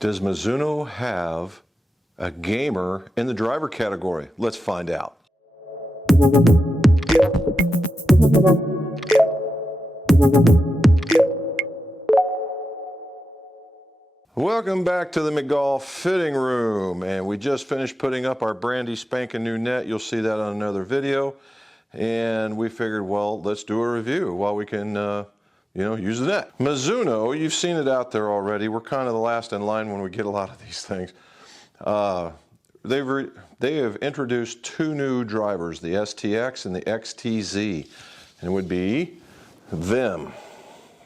Does Mizuno have a gamer in the driver category? Let's find out. Welcome back to the McGolf fitting room, and we just finished putting up our brandy spanking new net. You'll see that on another video, and we figured, well, let's do a review while we can use the net. Mizuno, you've seen it out there already. We're kind of the last in line when we get a lot of these things. They have introduced two new drivers, the STX and the XTZ, and it would be them,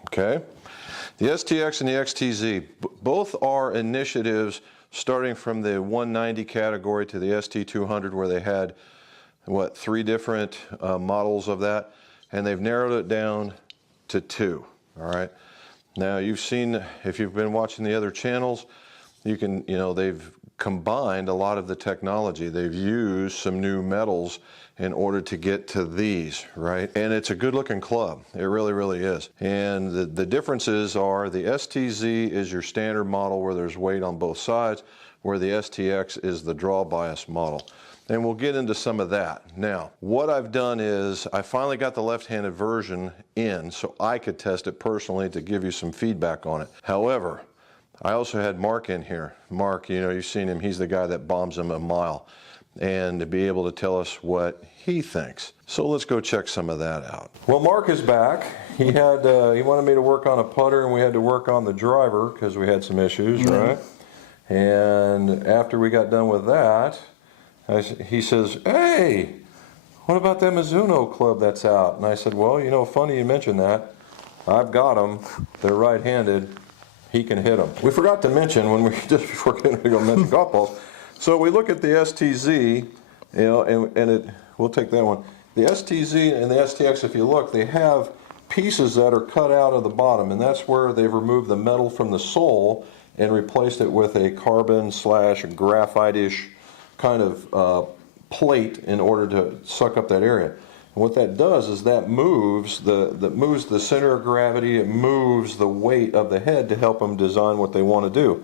okay? The STX and the XTZ, both are initiatives starting from the 190 category to the ST200, where they had, what, 3 different models of that, and they've narrowed it down to 2, all right? Now, you've seen, if you've been watching the other channels, you can, they've combined a lot of the technology. They've used some new metals in order to get to these, right? And it's a good looking club. It really, really is. And the differences are the STZ is your standard model where there's weight on both sides, where the STX is the draw bias model. And we'll get into some of that. Now, what I've done is I finally got the left-handed version in so I could test it personally to give you some feedback on it. However, I also had Marc in here. Marc, you've seen him. He's the guy that bombs them a mile. And to be able to tell us what he thinks. So let's go check some of that out. Well, Marc is back. He wanted me to work on a putter, and we had to work on the driver because we had some issues, right? And after we got done with that, he says, "Hey, what about that Mizuno club that's out?" And I said, "Well, funny you mention that. I've got them. They're right-handed. He can hit them." We forgot to mention when we just before getting to go mention golf balls. So we look at the STZ, we'll take that one. The STZ and the STX, if you look, they have pieces that are cut out of the bottom, and that's where they've removed the metal from the sole and replaced it with a carbon / graphite-ish kind of plate in order to suck up that area. And what that does is that moves the center of gravity, it moves the weight of the head to help them design what they want to do.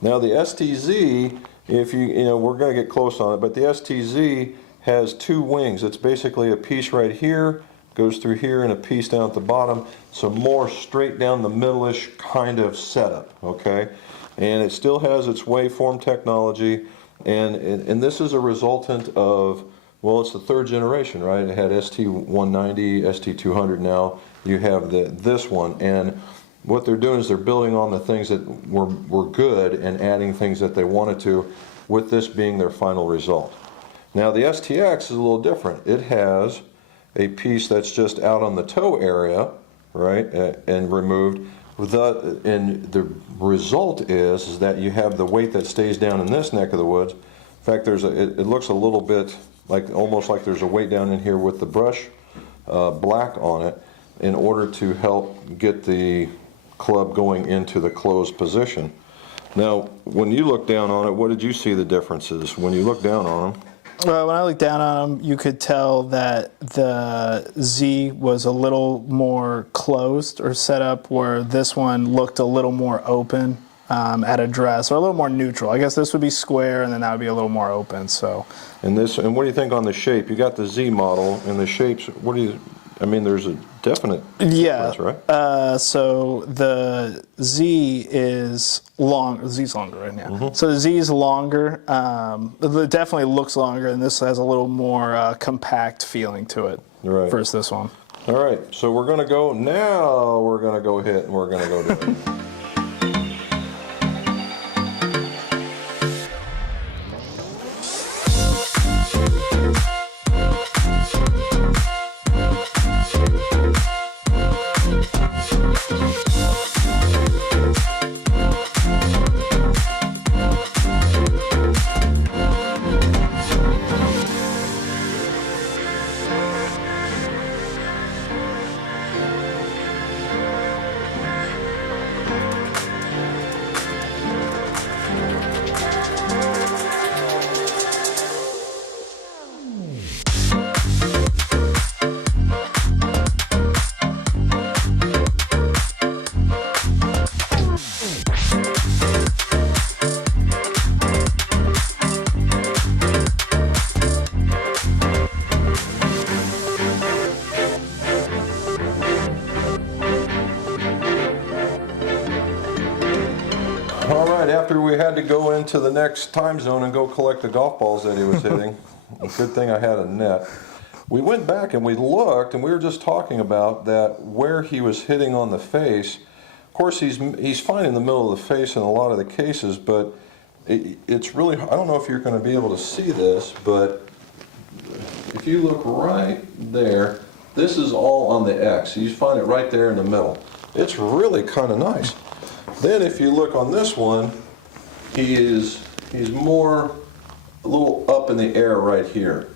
Now the STZ, if we're going to get close on it, but the STZ has 2 wings. It's basically a piece right here, goes through here, and a piece down at the bottom. So more straight down the middle-ish kind of setup, okay? And it still has its waveform technology, and this is a resultant of, well, it's the 3rd generation, right? It had ST190, ST200. Now you have this one, and what they're doing is they're building on the things that were good and adding things that they wanted to, with this being their final result. Now the STX is a little different. It has a piece that's just out on the toe area, right, and removed. And the result is that you have the weight that stays down in this neck of the woods. In fact, it looks a little bit almost like there's a weight down in here with the brush black on it, in order to help get the club going into the closed position. Now, when you look down on it, what did you see the differences when you look down on them? Well, when I looked down on them, you could tell that the Z was a little more closed or set up, where this one looked a little more open at address, or a little more neutral. I guess this would be square, and then that would be a little more open. So. And what do you think on the shape? You got the Z model, and the shapes. There's a definite difference, right? So the Z is long. Z's longer right now. Mm-hmm. So the Z is longer. It definitely looks longer, and this has a little more compact feeling to it. Right. Versus this one. All right. So we're gonna go now. We're gonna go hit, and we're gonna go do it. All right, after we had to go into the next time zone and go collect the golf balls that he was hitting, good thing I had a net. We went back and we looked, and we were just talking about that where he was hitting on the face. Of course, he's fine in the middle of the face in a lot of the cases, but it's really, I don't know if you're going to be able to see this, but if you look right there, this is all on the X. You find it right there in the middle. It's really kind of nice. Then if you look on this one, he's more a little up in the air right here.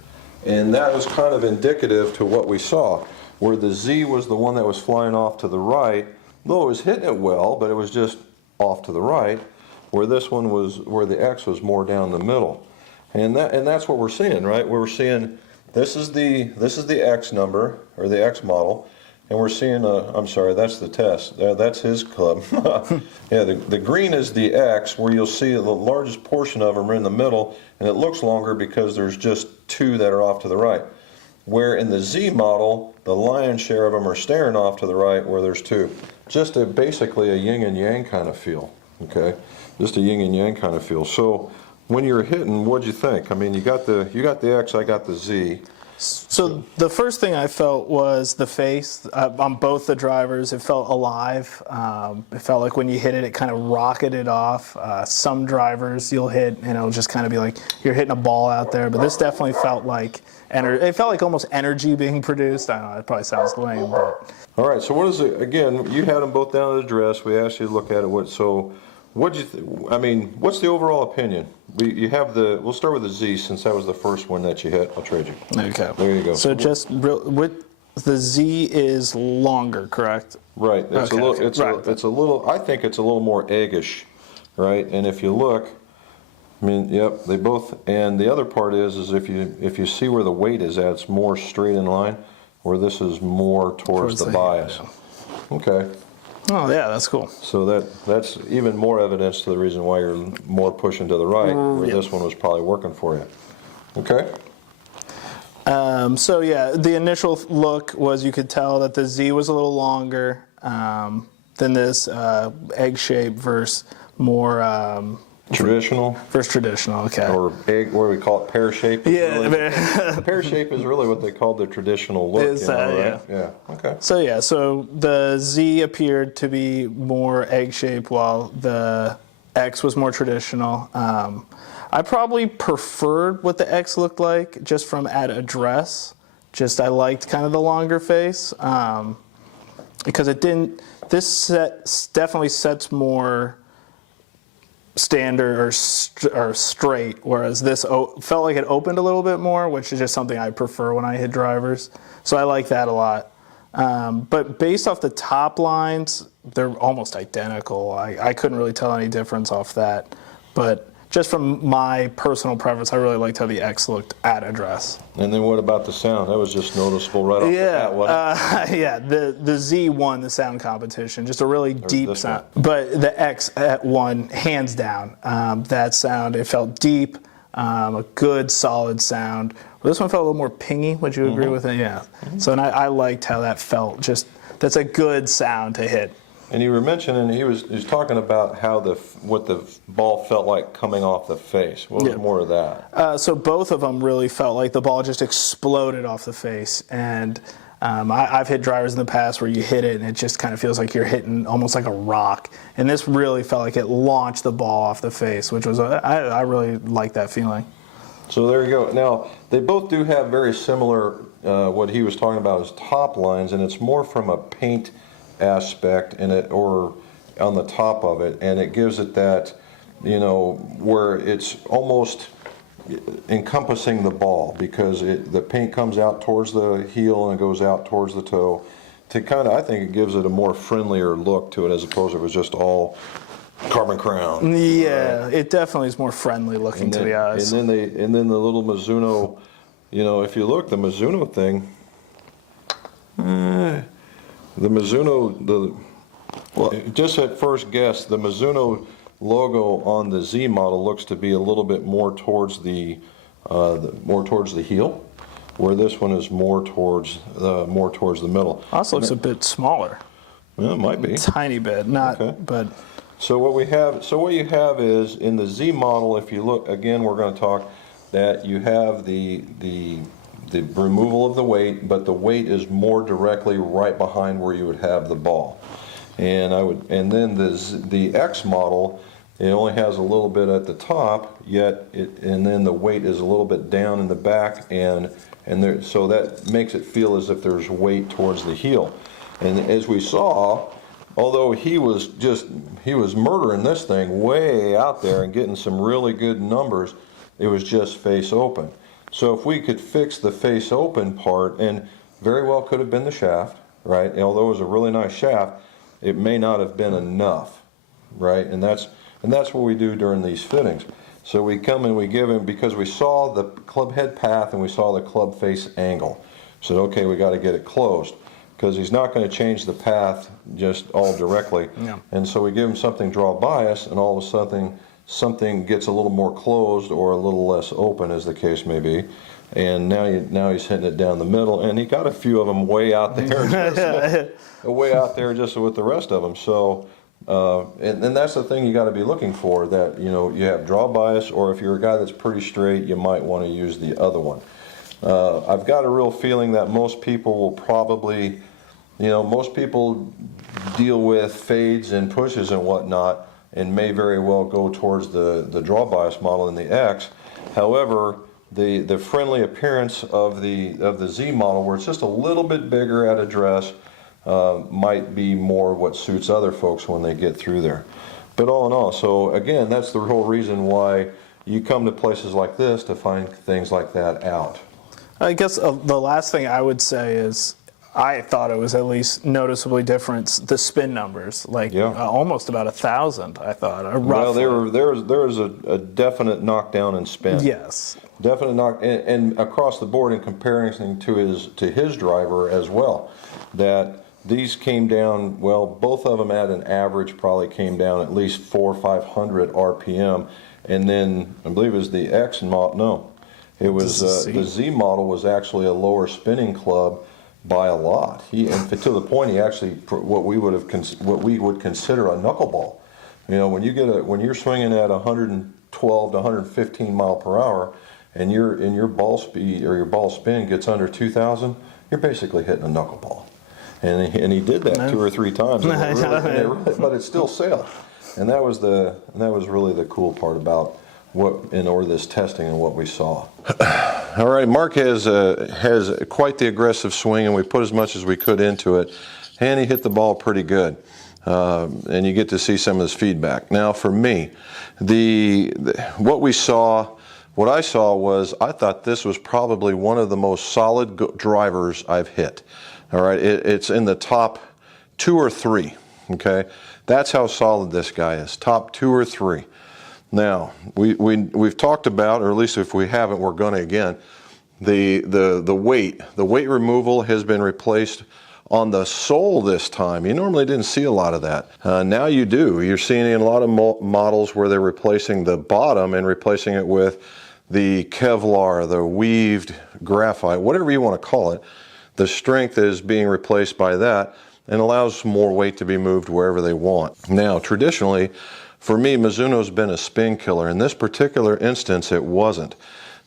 And that was kind of indicative to what we saw, where the Z was the one that was flying off to the right, though it was hitting it well, but it was just off to the right, where this one was, where the X was more down the middle. And that's what we're seeing, right? We're seeing this is the X number, or the X model, and we're seeing I'm sorry, that's the test. That's his club. Yeah, the green is the X, where you'll see the largest portion of them are in the middle, and it looks longer because there's just two that are off to the right. Where in the Z model, the lion's share of them are staring off to the right, where there's two. Just basically a yin and yang kind of feel. Okay, just a yin and yang kind of feel. So when you're hitting, what'd you think? I mean, you got the X, I got the Z. So the first thing I felt was the face on both the drivers. It felt alive. It felt like when you hit it, it kind of rocketed off. Some drivers you'll hit and it'll just kind of be like you're hitting a ball out there. But this definitely felt like it felt like almost energy being produced. I don't know, it probably sounds lame, but. All right. So what is it? Again, you had them both down at the dress. We asked you to look at it. What'd you I mean, what's the overall opinion? We'll start with the Z, since that was the first one that you hit. I'll trade you. Okay. There you go. So the Z is longer, correct? Right. It's a little. I think it's a little more eggish, right? And if you look, I mean, yep, they both. And the other part is if you see where the weight is at, it's more straight in line, where this is more towards the bias. Yeah. Okay. Oh yeah, that's cool. So that's even more evidence to the reason why you're more pushing to the right, where this one was probably working for you. Okay. So yeah, the initial look was you could tell that the Z was a little longer than this egg shape versus more traditional. Versus traditional, okay. Or egg, what do we call it? Pear shape. Yeah, pear shape is really what they call the traditional look. Is that, right? Yeah. Okay. So the Z appeared to be more egg shaped, while the X was more traditional. I probably preferred what the X looked like just from at address. I liked kind of the longer face because it didn't. This definitely sets more standard or straight, whereas this felt like it opened a little bit more, which is just something I prefer when I hit drivers. So I like that a lot. But based off the top lines, they're almost identical. I couldn't really tell any difference off that. But just from my personal preference, I really liked how the X looked at address. And then what about the sound? That was just noticeable right off the bat, wasn't it? Yeah, the Z won the sound competition. Just a really deep sound. But the X won hands down. That sound, it felt deep, a good solid sound. This one felt a little more pingy. Would you agree with it? Yeah. So and I liked how that felt. That's a good sound to hit. And you were mentioning, he was talking about how what the ball felt like coming off the face. What was more of that? So both of them really felt like the ball just exploded off the face. And I've hit drivers in the past where you hit it and it just kind of feels like you're hitting almost like a rock. And this really felt like it launched the ball off the face, which was, I really like that feeling. So there you go. Now, they both do have very similar, what he was talking about is top lines, and it's more from a paint aspect in it, or on the top of it, and it gives it that, where it's almost encompassing the ball, because the paint comes out towards the heel and it goes out towards the toe. I think it gives it a more friendlier look to it, as opposed to it was just all carbon crown. Yeah, it definitely is more friendly looking to the eyes. And then the little Mizuno, if you look, the Mizuno thing. The Mizuno, just at first guess, the Mizuno logo on the Z model looks to be a little bit more towards the heel, where this one is more towards the middle. Also looks a bit smaller. Well, it might be. Tiny bit, but. So what you have is in the Z model, if you look again, we're going to talk that you have the removal of the weight, but the weight is more directly right behind where you would have the ball. And then the X model, it only has a little bit at the top, and then the weight is a little bit down in the back, so that makes it feel as if there's weight towards the heel. And as we saw, although he was murdering this thing way out there and getting some really good numbers, it was just face open. So if we could fix the face open part, and very well could have been the shaft, right? Although it was a really nice shaft, it may not have been enough, right? And that's what we do during these fittings. So we come and we give him, because we saw the club head path and we saw the club face angle. So okay, we got to get it closed, because he's not going to change the path just all directly. Yeah. And so we give him something draw bias, and all of a sudden something gets a little more closed or a little less open, as the case may be. And now he's hitting it down the middle, and he got a few of them way out there, way out there just with the rest of them. So, and that's the thing you got to be looking for, that you have draw bias, or if you're a guy that's pretty straight, you might want to use the other one. I've got a real feeling that most people will probably, most people deal with fades and pushes and whatnot, and may very well go towards the draw bias model in the X. However, the friendly appearance of the Z model, where it's just a little bit bigger at address, might be more what suits other folks when they get through there. But all in all, so again, that's the whole reason why you come to places like this, to find things like that out. I guess the last thing I would say is, I thought it was at least noticeably different, the spin numbers, like almost about 1,000, I thought. Well, there was a definite knockdown in spin. Yes. Definite knock, and across the board in comparison to his driver as well, that these came down, well, both of them at an average probably came down at least 400 or 500 RPM, and then I believe it was the X model, no, it was the Z model was actually a lower spinning club by a lot. And to the point, he actually what we would consider a knuckleball. When you're swinging at 112 to 115 mile per hour, and your ball speed or your ball spin gets under 2,000, you're basically hitting a knuckleball. And he did that 2 or 3 times, but it still sailed. And that was really the cool part about this testing and what we saw. All right, Marc has quite the aggressive swing, and we put as much as we could into it, and he hit the ball pretty good. And you get to see some of his feedback. Now, for me, what I saw was, I thought this was probably one of the most solid drivers I've hit. All right, it's in the top 2 or 3. Okay, that's how solid this guy is. Top 2 or 3. Now, we've talked about, or at least if we haven't, we're going to again, the weight. The weight removal has been replaced on the sole this time. You normally didn't see a lot of that. Now you do. You're seeing in a lot of models where they're replacing the bottom and replacing it with the Kevlar, the weaved graphite, whatever you want to call it. The strength is being replaced by that, and allows more weight to be moved wherever they want. Now, traditionally, for me, Mizuno's been a spin killer. In this particular instance, it wasn't.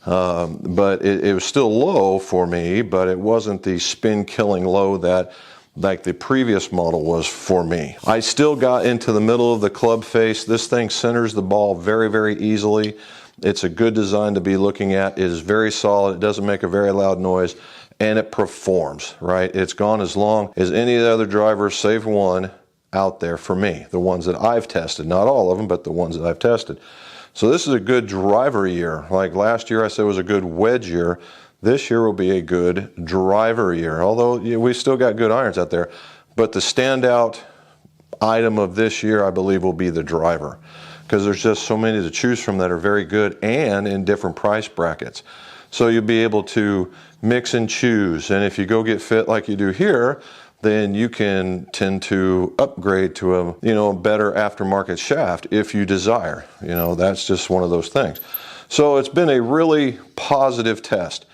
But it was still low for me, but it wasn't the spin killing low that like the previous model was for me. I still got into the middle of the club face. This thing centers the ball very, very easily. It's a good design to be looking at. It is very solid. It doesn't make a very loud noise, and it performs, right? It's gone as long as any of the other drivers, save one, out there for me, the ones that I've tested. Not all of them, but the ones that I've tested. So this is a good driver year. Like last year I said it was a good wedge year. This year will be a good driver year, although we still got good irons out there. But the standout item of this year, I believe, will be the driver, because there's just so many to choose from that are very good and in different price brackets. So you'll be able to mix and choose, and if you go get fit like you do here, then you can tend to upgrade to a better aftermarket shaft if you desire. That's just one of those things. So it's been a really positive test.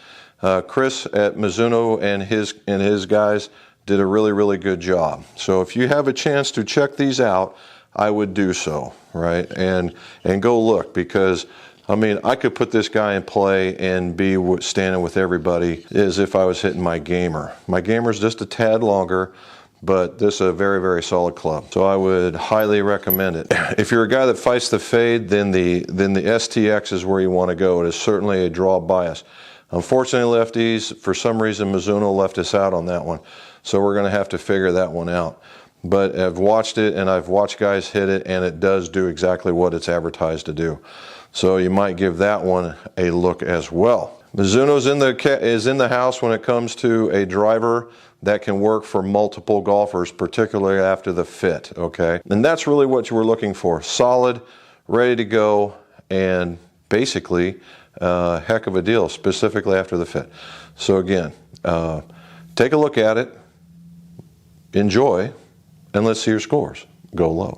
Chris at Mizuno and his guys did a really, really good job. So if you have a chance to check these out, I would do so, right? And go look, because I mean, I could put this guy in play and be standing with everybody as if I was hitting my gamer. My gamer's just a tad longer, but this is a very, very solid club. So I would highly recommend it. If you're a guy that fights the fade, then the STX is where you want to go. It is certainly a draw bias. Unfortunately, lefties, for some reason, Mizuno left us out on that one. So we're going to have to figure that one out. But I've watched it, and I've watched guys hit it, and it does do exactly what it's advertised to do. So you might give that one a look as well. Mizuno's is in the house when it comes to a driver that can work for multiple golfers, particularly after the fit, okay? And that's really what you were looking for. Solid, ready to go, and basically a heck of a deal, specifically after the fit. So again, take a look at it, enjoy, and let's see your scores. Go low.